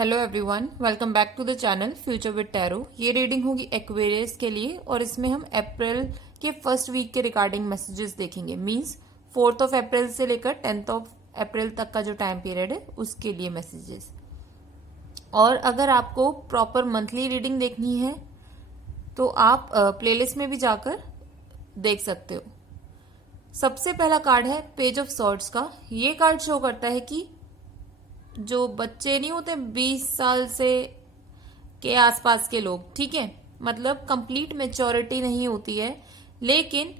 Hello everyone, welcome back to the channel future with tarot. ये reading होगी Aquarius के लिए और इसमें हम अप्रैल के फर्स्ट वीक के रिगार्डिंग मैसेजेस देखेंगे। मींस 4 अप्रैल से लेकर 10 अप्रैल तक का जो टाइम पीरियड है उसके लिए मैसेजेस। और अगर आपको प्रॉपर मंथली रीडिंग देखनी है तो आप प्लेलिस्ट में भी जाकर देख सकते हो। सबसे पहला कार्ड है पेज ऑफ सॉर्ड्स का। ये कार्ड शो करता है कि जो बच्चे नहीं होते 20 साल से के आसपास के लोग, ठीक है, मतलब कंप्लीट मेच्योरिटी नहीं होती है, लेकिन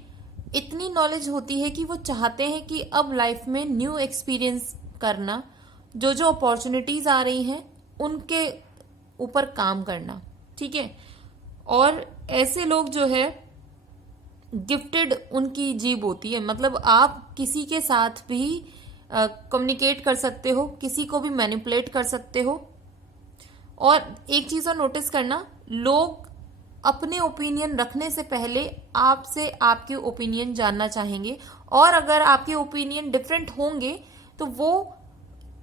इतनी नॉलेज होती है कि वो चाहते हैं कि अब लाइफ में न्यू एक्सपीरियंस करना, जो जो अपॉर्चुनिटीज आ रही हैं उनके ऊपर काम करना, ठीक है। और ऐसे लोग जो है गिफ्टेड उनकी जीभ होती है, मतलब आप किसी के साथ भी कम्युनिकेट कर सकते हो, किसी को भी मैनिपुलेट कर सकते हो। और एक चीज और नोटिस करना, लोग अपने ओपिनियन रखने से पहले आपसे आपके ओपिनियन जानना चाहेंगे, और अगर आपके ओपिनियन डिफरेंट होंगे तो वो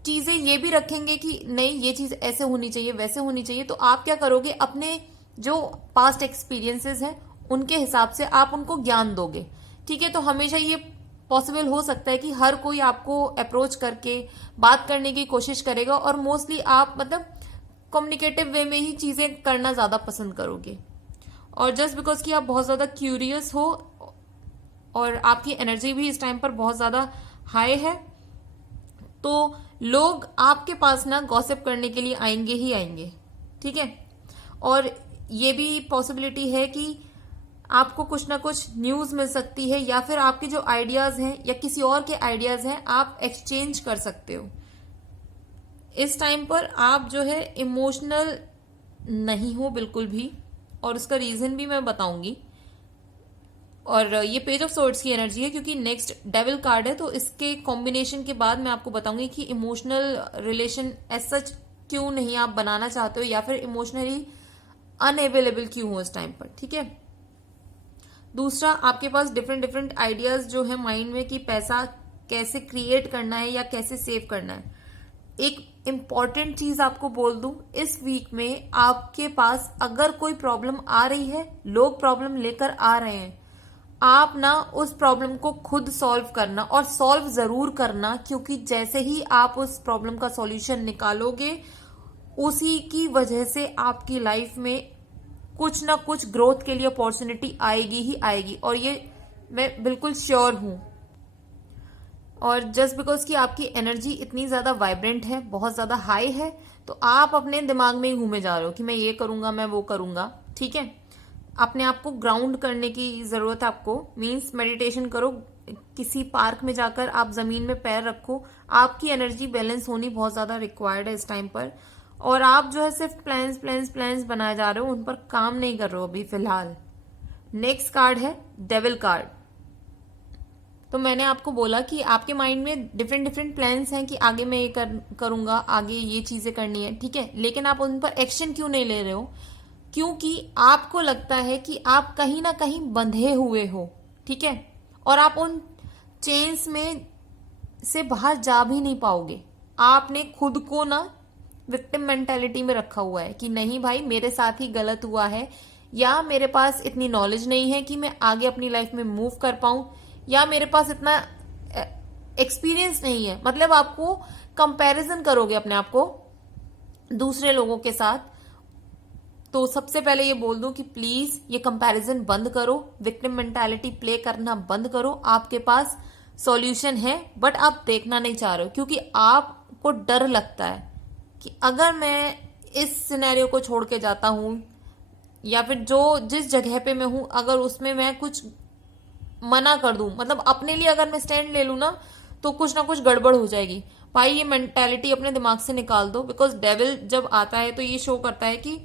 चीजें ये भी रखेंगे कि नहीं ये चीज ऐसे होनी चाहिए वैसे होनी चाहिए। तो आप क्या करोगे, अपने जो पास्ट एक्सपीरियंसेस हैं उनके हिसाब से आप उनको ज्ञान दोगे, ठीक है। तो हमेशा ये पॉसिबल हो सकता है कि हर कोई आपको अप्रोच करके बात करने की कोशिश करेगा, और मोस्टली आप मतलब कम्युनिकेटिव वे में ही चीजें करना ज्यादा पसंद करोगे। और जस्ट बिकॉज कि आप बहुत ज्यादा क्यूरियस हो और आपकी एनर्जी भी इस टाइम पर बहुत ज्यादा हाई है, तो लोग आपके पास ना गॉसिप करने के लिए आएंगे ही आएंगे, ठीक है। और ये भी पॉसिबिलिटी है कि आपको कुछ ना कुछ न्यूज मिल सकती है, या फिर आपके जो आइडियाज हैं या किसी और के आइडियाज हैं आप एक्सचेंज कर सकते हो। इस टाइम पर आप जो है इमोशनल नहीं हो बिल्कुल भी, और उसका रीजन भी मैं बताऊंगी। और ये पेज ऑफ सोर्ड्स की एनर्जी है क्योंकि नेक्स्ट डेविल कार्ड है, तो इसके कॉम्बिनेशन के बाद मैं आपको बताऊंगी कि इमोशनल रिलेशन एज सच क्यों नहीं आप बनाना चाहते हो, या फिर इमोशनली अनअवेलेबल क्यों हो इस टाइम पर, ठीक है। दूसरा, आपके पास डिफरेंट आइडियाज जो है माइंड में कि पैसा कैसे क्रिएट करना है या कैसे सेव करना है। एक इंपॉर्टेंट चीज आपको बोल दूं, इस वीक में आपके पास अगर कोई प्रॉब्लम आ रही है, लोग प्रॉब्लम लेकर आ रहे हैं, आप ना उस प्रॉब्लम को खुद सॉल्व करना, और सॉल्व जरूर करना, क्योंकि जैसे ही आप उस प्रॉब्लम का सॉल्यूशन निकालोगे उसी की वजह से आपकी लाइफ में कुछ ना कुछ ग्रोथ के लिए अपॉर्चुनिटी आएगी ही आएगी, और ये मैं बिल्कुल श्योर हूं। और जस्ट बिकॉज कि आपकी एनर्जी इतनी ज्यादा वाइब्रेंट है, बहुत ज्यादा हाई है, तो आप अपने दिमाग में ही घूमे जा रहे हो कि मैं ये करूंगा मैं वो करूंगा, ठीक है। अपने आप को ग्राउंड करने की जरूरत है आपको। मीन्स मेडिटेशन करो, किसी पार्क में जाकर आप जमीन में पैर रखो। आपकी एनर्जी बैलेंस होनी बहुत ज्यादा रिक्वायर्ड है इस टाइम पर, और आप जो है सिर्फ प्लान्स बनाए जा रहे हो, उन पर काम नहीं कर रहे हो अभी फिलहाल। नेक्स्ट कार्ड है डेविल कार्ड। तो मैंने आपको बोला कि आपके माइंड में डिफरेंट प्लान्स हैं कि आगे मैं ये करूंगा, आगे ये चीजें करनी है, ठीक है, लेकिन आप उन पर एक्शन क्यों नहीं ले रहे हो? क्योंकि आपको लगता है कि आप कहीं ना कहीं बंधे हुए हो, ठीक है, और आप उन चेन्स में से बाहर जा भी नहीं पाओगे। आपने खुद को ना विक्टिम मेंटेलिटी में रखा हुआ है कि नहीं भाई मेरे साथ ही गलत हुआ है, या मेरे पास इतनी नॉलेज नहीं है कि मैं आगे अपनी लाइफ में मूव कर पाऊं, या मेरे पास इतना एक्सपीरियंस नहीं है। मतलब आपको कंपैरिजन करोगे अपने आप को दूसरे लोगों के साथ। तो सबसे पहले ये बोल दूं कि प्लीज ये कंपैरिजन बंद करो, विक्टिम मेंटालिटी प्ले करना बंद करो। आपके पास सॉल्यूशन है, बट आप देखना नहीं चाह रहे हो, क्योंकि आपको डर लगता है कि अगर मैं इस सिनेरियो को छोड़ के जाता हूं, या फिर जो जिस जगह पे मैं हूं अगर उसमें मैं कुछ मना कर दूं, मतलब अपने लिए अगर मैं स्टैंड ले लूं ना, तो कुछ ना कुछ गड़बड़ हो जाएगी। भाई ये मेंटालिटी अपने दिमाग से निकाल दो, बिकॉज डेविल जब आता है तो ये शो करता है कि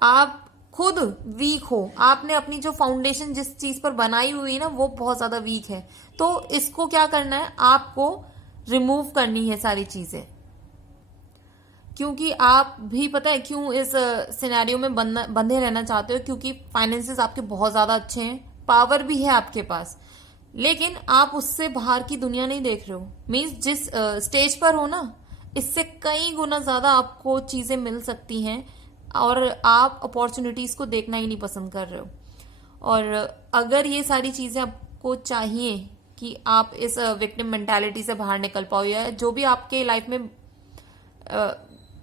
आप खुद वीक हो। आपने अपनी जो फाउंडेशन जिस चीज पर बनाई हुई ना वो बहुत ज्यादा वीक है, तो इसको क्या करना है, आपको रिमूव करनी है सारी चीजें। क्योंकि आप भी पता है क्यों इस सिनेरियो में बंधे रहना चाहते हो, क्योंकि फाइनेंसेस आपके बहुत ज्यादा अच्छे हैं, पावर भी है आपके पास, लेकिन आप उससे बाहर की दुनिया नहीं देख रहे हो। मीन्स जिस स्टेज पर हो ना, इससे कई गुना ज्यादा आपको चीजें मिल सकती हैं और आप अपॉर्चुनिटीज को देखना ही नहीं पसंद कर रहे हो। और अगर ये सारी चीजें आपको चाहिए कि आप इस विक्टिम मेंटालिटी से बाहर निकल पाओ, या जो भी आपके लाइफ में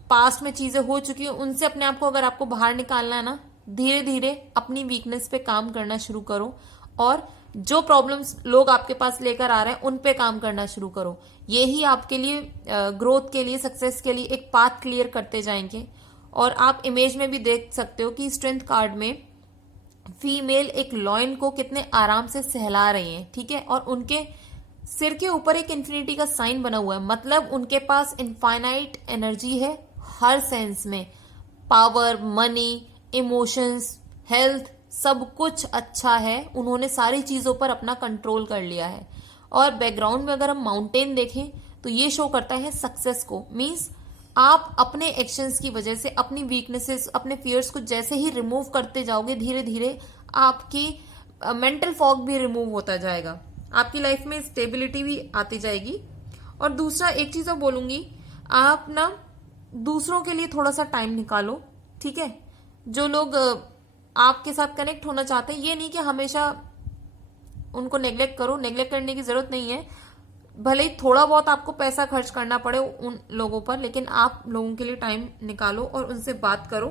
पास्ट में चीजें हो चुकी हैं उनसे अपने आप को अगर आपको बाहर निकालना है ना, धीरे धीरे अपनी वीकनेस पे काम करना शुरू करो और जो प्रॉब्लम्स लोग आपके पास लेकर आ रहे हैं उन पे काम करना शुरू करो। ये ही आपके लिए ग्रोथ के लिए, सक्सेस के लिए एक पाथ क्लियर करते जाएंगे। और आप इमेज में भी देख सकते हो कि स्ट्रेंथ कार्ड में फीमेल एक लॉयन को कितने आराम से सहला रही है, ठीक है, और उनके सिर के ऊपर एक इन्फिनिटी का साइन बना हुआ है, मतलब उनके पास इनफाइनाइट एनर्जी है हर सेंस में। पावर, मनी, इमोशंस, हेल्थ, सब कुछ अच्छा है। उन्होंने सारी चीजों पर अपना कंट्रोल कर लिया है। और बैकग्राउंड में अगर हम माउंटेन देखें तो ये शो करता है सक्सेस को। मींस आप अपने एक्शंस की वजह से अपनी वीकनेसेस, अपने फियर्स को जैसे ही रिमूव करते जाओगे, धीरे धीरे आपकी मेंटल फॉग भी रिमूव होता जाएगा, आपकी लाइफ में स्टेबिलिटी भी आती जाएगी। और दूसरा एक चीज और बोलूंगी, आप ना दूसरों के लिए थोड़ा सा टाइम निकालो, ठीक है। जो लोग आपके साथ कनेक्ट होना चाहते हैं, ये नहीं कि हमेशा उनको नेग्लेक्ट करो, नेग्लेक्ट करने की जरूरत नहीं है। भले ही थोड़ा बहुत आपको पैसा खर्च करना पड़े उन लोगों पर, लेकिन आप लोगों के लिए टाइम निकालो और उनसे बात करो,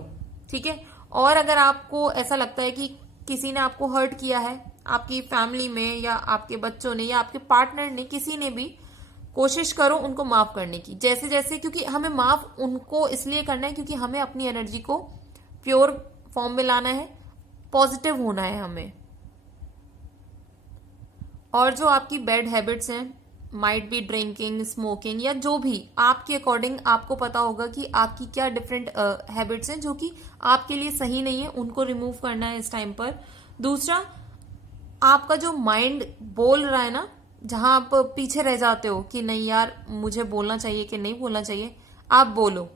ठीक है। और अगर आपको ऐसा लगता है कि किसी ने आपको हर्ट किया है, आपकी फैमिली में या आपके बच्चों ने या आपके पार्टनर ने, किसी ने भी, कोशिश करो उनको माफ करने की, जैसे जैसे, क्योंकि हमें माफ उनको इसलिए करना है क्योंकि हमें अपनी एनर्जी को प्योर फॉर्म में लाना है, पॉजिटिव होना है हमें। और जो आपकी बैड हैबिट्स हैं, माइट बी ड्रिंकिंग, स्मोकिंग, या जो भी आपके अकॉर्डिंग आपको पता होगा कि आपकी क्या डिफरेंट हैबिट्स हैं जो कि आपके लिए सही नहीं है, उनको रिमूव करना है इस टाइम पर। दूसरा, आपका जो माइंड बोल रहा है ना, जहां आप पीछे रह जाते हो कि नहीं यार मुझे बोलना चाहिए कि नहीं बोलना चाहिए, आप बोलो,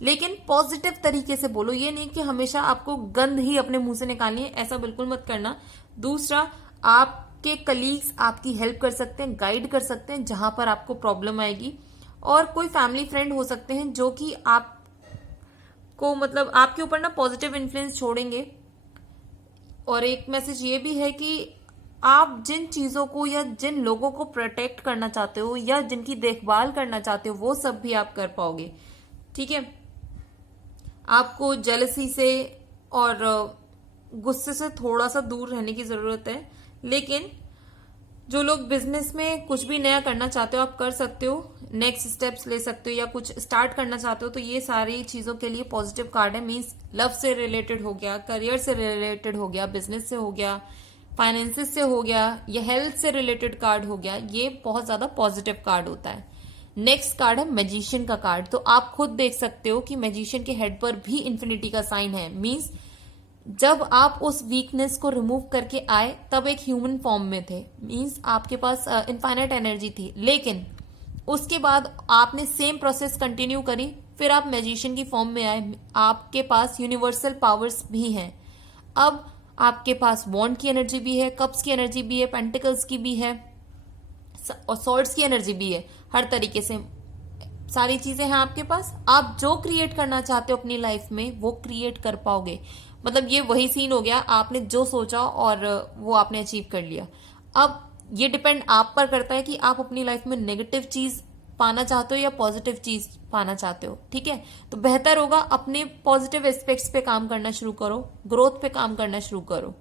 लेकिन पॉजिटिव तरीके से बोलो। ये नहीं कि हमेशा आपको गंद ही अपने मुंह से निकालनी है, ऐसा बिल्कुल मत करना। दूसरा, आपके कलीग्स आपकी हेल्प कर सकते हैं, गाइड कर सकते हैं जहां पर आपको प्रॉब्लम आएगी। और कोई फैमिली फ्रेंड हो सकते हैं जो कि आपको, मतलब आपके ऊपर ना पॉजिटिव इन्फ्लुएंस छोड़ेंगे। और एक मैसेज ये भी है कि आप जिन चीजों को या जिन लोगों को प्रोटेक्ट करना चाहते हो या जिनकी देखभाल करना चाहते हो, वो सब भी आप कर पाओगे, ठीक है। आपको जेलसी से और गुस्से से थोड़ा सा दूर रहने की जरूरत है। लेकिन जो लोग बिजनेस में कुछ भी नया करना चाहते हो, आप कर सकते हो, नेक्स्ट स्टेप्स ले सकते हो या कुछ स्टार्ट करना चाहते हो, तो ये सारी चीजों के लिए पॉजिटिव कार्ड है। मींस लव से रिलेटेड हो गया, करियर से रिलेटेड हो गया, बिजनेस से हो गया, फाइनेंसिस से हो गया, या हेल्थ से रिलेटेड कार्ड हो गया, ये बहुत ज्यादा पॉजिटिव कार्ड होता है। नेक्स्ट कार्ड है मैजिशियन का कार्ड। तो आप खुद देख सकते हो कि मैजिशियन के हेड पर भी इन्फिनिटी का साइन है। मींस जब आप उस वीकनेस को रिमूव करके आए तब एक ह्यूमन फॉर्म में थे, मींस आपके पास इनफाइनाइट एनर्जी थी, लेकिन उसके बाद आपने सेम प्रोसेस कंटिन्यू करी, फिर आप मैजिशियन की फॉर्म में आए, आपके पास यूनिवर्सल पावर्स भी हैं। अब आपके पास वॉन्ड की एनर्जी भी है, कप्स की एनर्जी भी है, पेंटिकल्स की भी है और सॉर्ड्स की एनर्जी भी है। हर तरीके से सारी चीजें हैं आपके पास। आप जो क्रिएट करना चाहते हो अपनी लाइफ में वो क्रिएट कर पाओगे। मतलब ये वही सीन हो गया, आपने जो सोचा और वो आपने अचीव कर लिया। अब ये डिपेंड आप पर करता है कि आप अपनी लाइफ में नेगेटिव चीज पाना चाहते हो या पॉजिटिव चीज पाना चाहते हो, ठीक है। तो बेहतर होगा अपने पॉजिटिव एस्पेक्ट्स पे काम करना शुरू करो, ग्रोथ पे काम करना शुरू करो,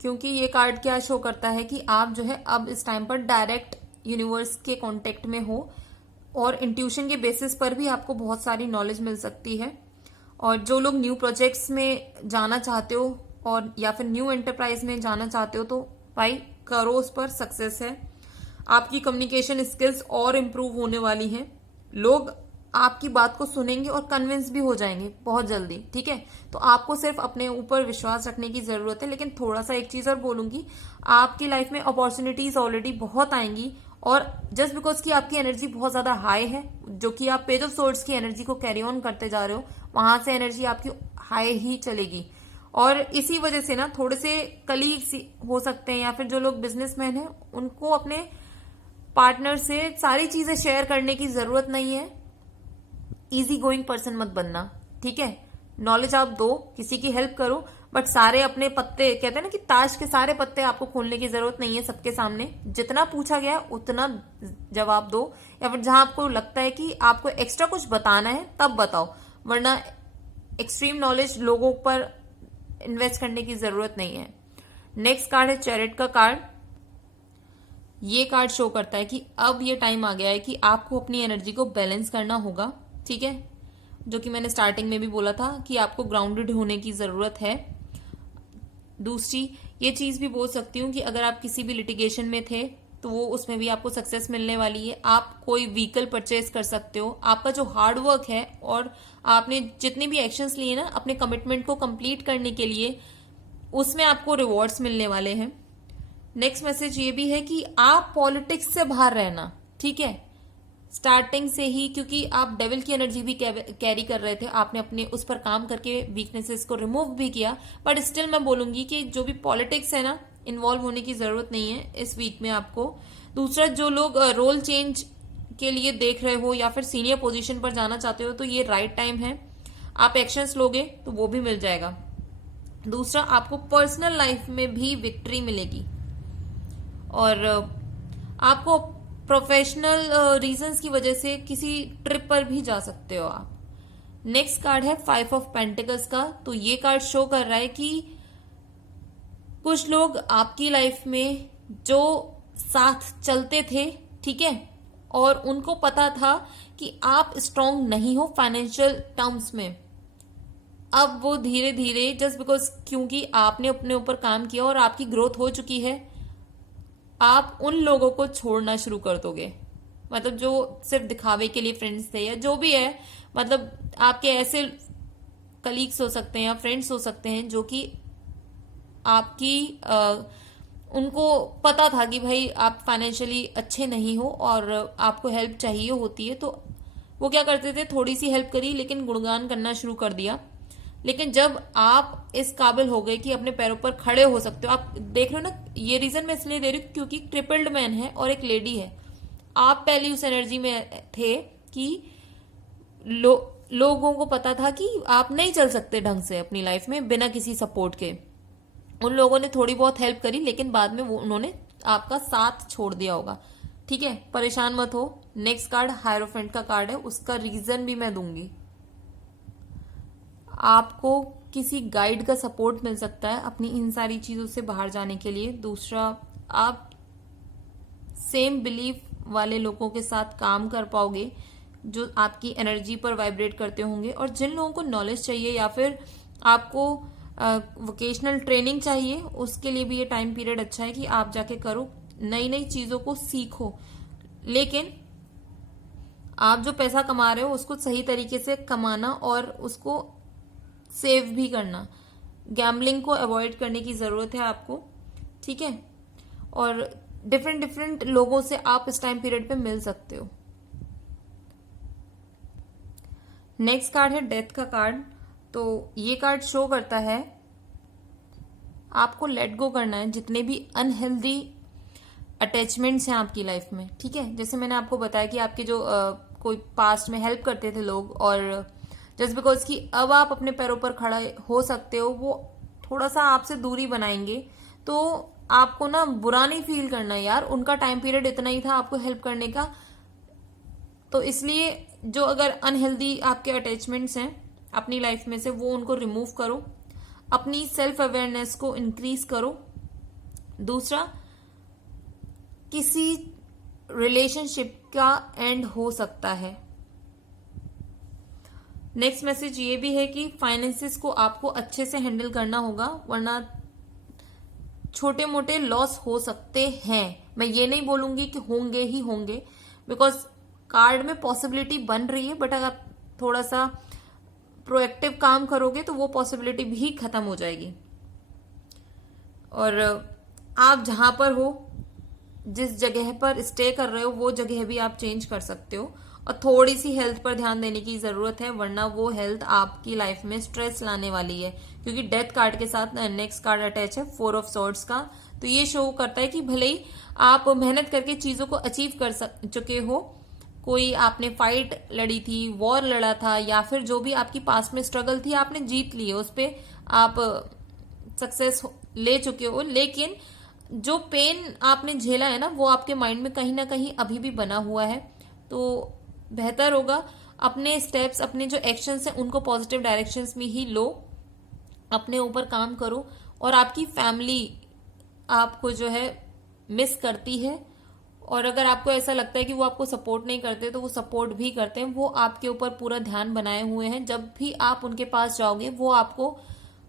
क्योंकि ये कार्ड क्या शो करता है कि आप जो है अब इस टाइम पर डायरेक्ट यूनिवर्स के कांटेक्ट में हो और इंट्यूशन के बेसिस पर भी आपको बहुत सारी नॉलेज मिल सकती है। और जो लोग न्यू प्रोजेक्ट्स में जाना चाहते हो और या फिर न्यू एंटरप्राइज में जाना चाहते हो, तो भाई करो, उस पर सक्सेस है। आपकी कम्युनिकेशन स्किल्स और इम्प्रूव होने वाली हैं। लोग आपकी बात को सुनेंगे और कन्विंस भी हो जाएंगे बहुत जल्दी, ठीक है। तो आपको सिर्फ अपने ऊपर विश्वास रखने की जरूरत है। लेकिन थोड़ा सा एक चीज और बोलूंगी, आपकी लाइफ में अपॉर्चुनिटीज ऑलरेडी बहुत आएंगी, और जस्ट बिकॉज की आपकी एनर्जी बहुत ज्यादा हाई है, जो कि आप पेज ऑफ सोर्ड्स की एनर्जी को कैरी ऑन करते जा रहे हो, वहां से एनर्जी आपकी हाई ही चलेगी। और इसी वजह से ना थोड़े से कलीग्स हो सकते हैं या फिर जो लोग बिजनेसमैन हैं, उनको अपने पार्टनर से सारी चीजें शेयर करने की जरूरत नहीं है। इजी गोइंग पर्सन मत बनना, ठीक है। नॉलेज आप दो, किसी की हेल्प करो, बट सारे अपने पत्ते, कहते हैं ना कि ताश के सारे पत्ते आपको खोलने की जरूरत नहीं है सबके सामने। जितना पूछा गया उतना जवाब दो, या फिर जहां आपको लगता है कि आपको एक्स्ट्रा कुछ बताना है तब बताओ, वरना एक्सट्रीम नॉलेज लोगों पर इन्वेस्ट करने की जरूरत नहीं है। नेक्स्ट कार्ड है चैरिट का कार्ड। ये कार्ड शो करता है कि अब ये टाइम आ गया है कि आपको अपनी एनर्जी को बैलेंस करना होगा, ठीक है। जो कि मैंने स्टार्टिंग में भी बोला था कि आपको ग्राउंडेड होने की जरूरत है। दूसरी ये चीज भी बोल सकती हूँ कि अगर आप किसी भी लिटिगेशन में थे तो वो उसमें भी आपको सक्सेस मिलने वाली है। आप कोई व्हीकल परचेज कर सकते हो। आपका जो हार्ड वर्क है और आपने जितने भी एक्शंस लिए ना अपने कमिटमेंट को कंप्लीट करने के लिए, उसमें आपको रिवॉर्ड्स मिलने वाले हैं। नेक्स्ट मैसेज ये भी है कि आप पॉलिटिक्स से बाहर रहना, ठीक है, स्टार्टिंग से ही, क्योंकि आप डेविल की एनर्जी भी कैरी कर रहे थे। आपने अपने उस पर काम करके वीकनेसेस को रिमूव भी किया, बट स्टिल मैं बोलूंगी कि जो भी पॉलिटिक्स है ना, इन्वॉल्व होने की जरूरत नहीं है इस वीक में आपको। दूसरा, जो लोग रोल चेंज के लिए देख रहे हो या फिर सीनियर पोजीशन पर जाना चाहते हो, तो ये राइट टाइम है। आप एक्शंस लोगे तो वो भी मिल जाएगा। दूसरा, आपको पर्सनल लाइफ में भी विक्ट्री मिलेगी और आपको प्रोफेशनल रीजंस की वजह से किसी ट्रिप पर भी जा सकते हो आप। नेक्स्ट कार्ड है 5 ऑफ पेंटिकल्स का। तो ये कार्ड शो कर रहा है कि कुछ लोग आपकी लाइफ में जो साथ चलते थे, ठीक है, और उनको पता था कि आप स्ट्रांग नहीं हो फाइनेंशियल टर्म्स में, अब वो धीरे धीरे जस्ट बिकॉज क्योंकि आपने अपने ऊपर काम किया और आपकी ग्रोथ हो चुकी है, आप उन लोगों को छोड़ना शुरू कर दोगे। मतलब जो सिर्फ दिखावे के लिए फ्रेंड्स थे या जो भी है, मतलब आपके ऐसे कलीग्स हो सकते हैं या फ्रेंड्स हो सकते हैं जो कि आपकी उनको पता था कि भाई आप फाइनेंशियली अच्छे नहीं हो और आपको हेल्प चाहिए होती है, तो वो क्या करते थे, थोड़ी सी हेल्प करी लेकिन गुणगान करना शुरू कर दिया। लेकिन जब आप इस काबिल हो गए कि अपने पैरों पर खड़े हो सकते हो, आप देख रहे हो ना, ये रीजन मैं इसलिए दे रही हूँ क्योंकि ट्रिपल्ड मैन है और एक लेडी है। आप पहले उस एनर्जी में थे कि लोगों को पता था कि आप नहीं चल सकते ढंग से अपनी लाइफ में बिना किसी सपोर्ट के। उन लोगों ने थोड़ी बहुत हेल्प करी लेकिन बाद में उन्होंने आपका साथ छोड़ दिया होगा, ठीक है। परेशान मत हो। नेक्स्ट कार्ड हायरोफेंट का कार्ड है, उसका रीजन भी मैं दूंगी। आपको किसी गाइड का सपोर्ट मिल सकता है अपनी इन सारी चीजों से बाहर जाने के लिए। दूसरा, आप सेम बिलीफ वाले लोगों के साथ काम कर पाओगे जो आपकी एनर्जी पर वाइब्रेट करते होंगे। और जिन लोगों को नॉलेज चाहिए या फिर आपको वोकेशनल ट्रेनिंग चाहिए, उसके लिए भी ये टाइम पीरियड अच्छा है कि आप जाके करो, नई नई चीजों को सीखो। लेकिन आप जो पैसा कमा रहे हो उसको सही तरीके से कमाना और उसको सेव भी करना। गैम्बलिंग को अवॉइड करने की जरूरत है आपको, ठीक है। और डिफरेंट डिफरेंट लोगों से आप इस टाइम पीरियड पे मिल सकते हो। नेक्स्ट कार्ड है डेथ का कार्ड। तो ये कार्ड शो करता है आपको लेट गो करना है जितने भी अनहेल्दी अटैचमेंट्स हैं आपकी लाइफ में, ठीक है। जैसे मैंने आपको बताया कि आपके जो कोई पास्ट में हेल्प करते थे लोग, और जस्ट बिकॉज कि अब आप अपने पैरों पर खड़े हो सकते हो, वो थोड़ा सा आपसे दूरी बनाएंगे, तो आपको ना बुरा नहीं फील करना है यार, उनका टाइम पीरियड इतना ही था आपको हेल्प करने का। तो इसलिए जो अगर अनहेल्दी आपके अटैचमेंट्स हैं अपनी लाइफ में से, वो उनको रिमूव करो, अपनी सेल्फ अवेयरनेस को इंक्रीज करो। दूसरा, किसी रिलेशनशिप का एंड हो सकता है। नेक्स्ट मैसेज ये भी है कि फाइनेंसेस को आपको अच्छे से हैंडल करना होगा, वरना छोटे मोटे लॉस हो सकते हैं। मैं ये नहीं बोलूंगी कि होंगे ही होंगे, बिकॉज कार्ड में पॉसिबिलिटी बन रही है, बट अगर आप थोड़ा सा प्रोएक्टिव काम करोगे तो वो पॉसिबिलिटी भी खत्म हो जाएगी। और आप जहां पर हो, जिस जगह पर स्टे कर रहे हो, वो जगह भी आप चेंज कर सकते हो। और थोड़ी सी हेल्थ पर ध्यान देने की जरूरत है, वरना वो हेल्थ आपकी लाइफ में स्ट्रेस लाने वाली है। क्योंकि डेथ कार्ड के साथ नेक्स्ट कार्ड अटैच है 4 ऑफ सॉर्ड्स का। तो ये शो करता है कि भले ही आप मेहनत करके चीजों को अचीव कर चुके हो, कोई आपने फाइट लड़ी थी, वॉर लड़ा था, या फिर जो भी आपकी पास में स्ट्रगल थी आपने जीत ली है, उस पर आप सक्सेस ले चुके हो, लेकिन जो पेन आपने झेला है ना वो आपके माइंड में कहीं ना कहीं अभी भी बना हुआ है। तो बेहतर होगा अपने स्टेप्स, अपने जो एक्शंस हैं उनको पॉजिटिव डायरेक्शंस में ही लो, अपने ऊपर काम करो। और आपकी फैमिली आपको जो है मिस करती है, और अगर आपको ऐसा लगता है कि वो आपको सपोर्ट नहीं करते तो वो सपोर्ट भी करते हैं। वो आपके ऊपर पूरा ध्यान बनाए हुए हैं, जब भी आप उनके पास जाओगे वो आपको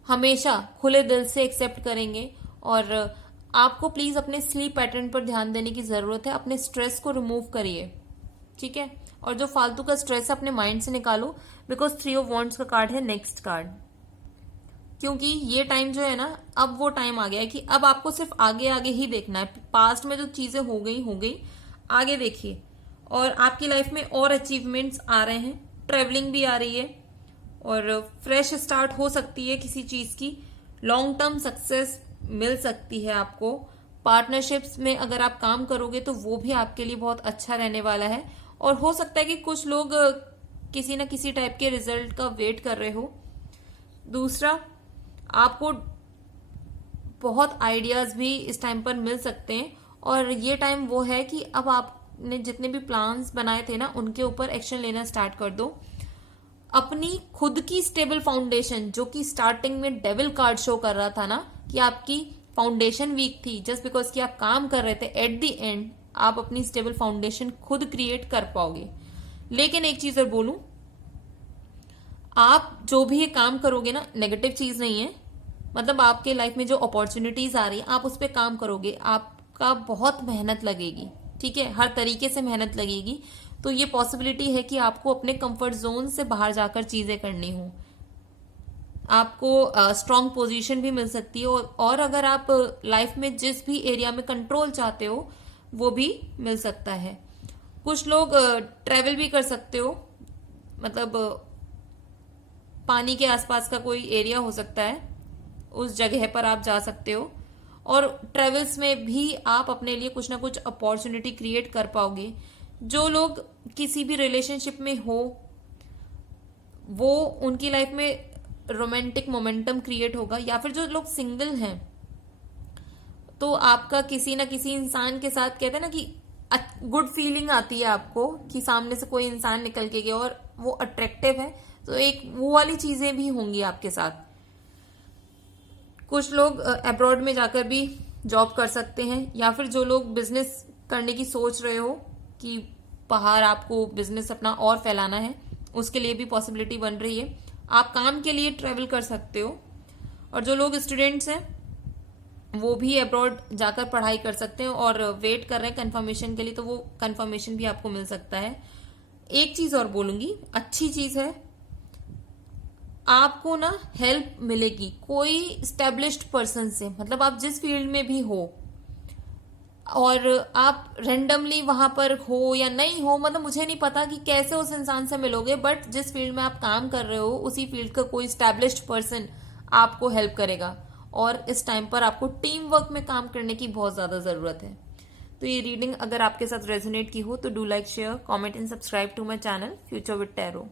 हमेशा खुले दिल से एक्सेप्ट करेंगे। और आपको प्लीज अपने स्लीप पैटर्न पर ध्यान देने की जरूरत है, अपने स्ट्रेस को रिमूव करिए, ठीक है। और जो फालतू का स्ट्रेस है अपने माइंड से निकालो, बिकॉज 3 ऑफ वॉन्ड्स का कार्ड है नेक्स्ट कार्ड। क्योंकि ये टाइम जो है ना, अब वो टाइम आ गया है कि अब आपको सिर्फ आगे आगे ही देखना है। पास्ट में जो चीजें हो गई, आगे देखिए। और आपकी लाइफ में और अचीवमेंट्स आ रहे हैं, ट्रेवलिंग भी आ रही है, और फ्रेश स्टार्ट हो सकती है किसी चीज की, लॉन्ग टर्म सक्सेस मिल सकती है आपको। पार्टनरशिप्स में अगर आप काम करोगे तो वो भी आपके लिए बहुत अच्छा रहने वाला है। और हो सकता है कि कुछ लोग किसी न किसी टाइप के रिजल्ट का वेट कर रहे हो। दूसरा, आपको बहुत आइडियाज भी इस टाइम पर मिल सकते हैं, और ये टाइम वो है कि अब आपने जितने भी प्लान्स बनाए थे ना उनके ऊपर एक्शन लेना स्टार्ट कर दो। अपनी खुद की स्टेबल फाउंडेशन, जो कि स्टार्टिंग में डेविल कार्ड शो कर रहा था ना कि आपकी फाउंडेशन वीक थी जस्ट बिकॉज कि आप काम कर रहे थे, एट द एंड आप अपनी स्टेबल फाउंडेशन खुद क्रिएट कर पाओगे। लेकिन एक चीज और बोलूं, आप जो भी ये काम करोगे ना, नेगेटिव चीज नहीं है, मतलब आपके लाइफ में जो अपॉर्चुनिटीज आ रही है आप उस पर काम करोगे, आपका बहुत मेहनत लगेगी, ठीक है, हर तरीके से मेहनत लगेगी। तो ये पॉसिबिलिटी है कि आपको अपने कंफर्ट जोन से बाहर जाकर चीजें करनी हो, आपको स्ट्रांग पोजीशन भी मिल सकती है। और अगर आप लाइफ में जिस भी एरिया में कंट्रोल चाहते हो वो भी मिल सकता है। कुछ लोग ट्रेवल भी कर सकते हो, मतलब पानी के आसपास का कोई एरिया हो सकता है, उस जगह पर आप जा सकते हो। और ट्रेवल्स में भी आप अपने लिए कुछ ना कुछ अपॉर्चुनिटी क्रिएट कर पाओगे। जो लोग किसी भी रिलेशनशिप में हो, वो उनकी लाइफ में रोमांटिक मोमेंटम क्रिएट होगा, या फिर जो लोग सिंगल हैं तो आपका किसी ना किसी इंसान के साथ, कहते हैं ना कि गुड फीलिंग आती है आपको कि सामने से कोई इंसान निकल के गया और वो अट्रैक्टिव है, तो एक वो वाली चीजें भी होंगी आपके साथ। कुछ लोग अब्रॉड में जाकर भी जॉब कर सकते हैं, या फिर जो लोग बिजनेस करने की सोच रहे हो कि बाहर आपको बिजनेस अपना और फैलाना है, उसके लिए भी पॉसिबिलिटी बन रही है। आप काम के लिए ट्रेवल कर सकते हो। और जो लोग स्टूडेंट्स हैं वो भी अब्रॉड जाकर पढ़ाई कर सकते हैं और वेट कर रहे हैं कंफर्मेशन के लिए, तो वो कंफर्मेशन भी आपको मिल सकता है। एक चीज और बोलूंगी, अच्छी चीज है, आपको ना हेल्प मिलेगी कोई स्टेब्लिश्ड पर्सन से, मतलब आप जिस फील्ड में भी हो और आप रेंडमली वहां पर हो या नहीं हो, मतलब मुझे नहीं पता कि कैसे उस इंसान से मिलोगे, बट जिस फील्ड में आप काम कर रहे हो उसी फील्ड का कोई स्टैब्लिश्ड पर्सन आपको हेल्प करेगा। और इस टाइम पर आपको टीम वर्क में काम करने की बहुत ज्यादा जरूरत है। तो ये रीडिंग अगर आपके साथ रेजोनेट की हो तो do like, share, comment and subscribe to my channel future with tarot.